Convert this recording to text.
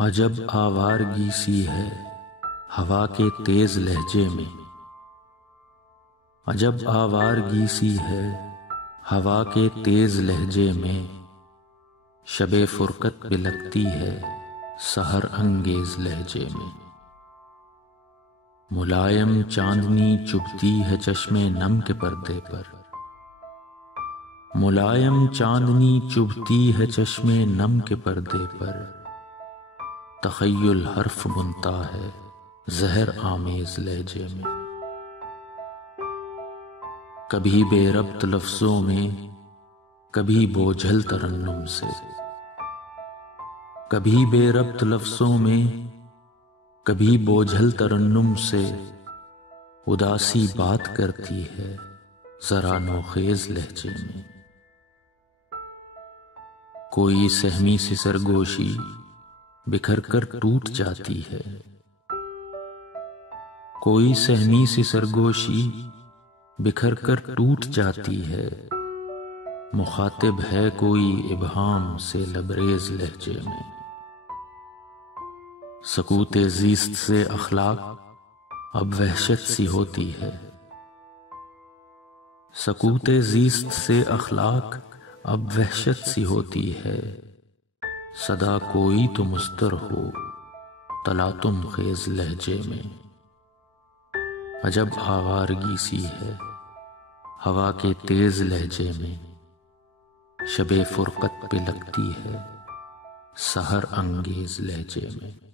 عجب آوارگی سی ہے ہوا کے تیز لہجے میں، عجب آوارگی سی ہے ہوا کے تیز لہجے میں، شب فرقت پہ لگتی ہے سحر انگیز لہجے میں۔ ملائم چاندنی چبھتی ہے چشم نم کے پردے پر، ملائم چاندنی چبھتی ہے چشم نم کے پردے پر، تخیل حرف بنتا ہے زہر آمیز لہجے میں۔ کبھی بے ربط لفظوں میں، کبھی بوجھل ترنم سے، کبھی بے ربط لفظوں میں، کبھی بوجھل ترنم سے، اداسی بات کرتی ہے ذرا نوخیز لہجے میں۔ کوئی سہمی سی سرگوشی بکھر کر ٹوٹ جاتی ہے، کوئی سہمی سی سرگوشی بکھر کر ٹوٹ جاتی ہے، مخاطب ہے کوئی ابہام سے لبریز لہجے میں۔ سکوت زیست سے اخلاق اب وحشت سی ہوتی ہے، سکوت زیست سے اخلاق اب وحشت سی ہوتی ہے، صدا کوئی تو مستر ہو تلاطم خیز لہجے میں۔ عجب آوارگی سی ہے ہوا کے تیز لہجے میں، شب فرقت پہ لگتی ہے سحر انگیز لہجے میں۔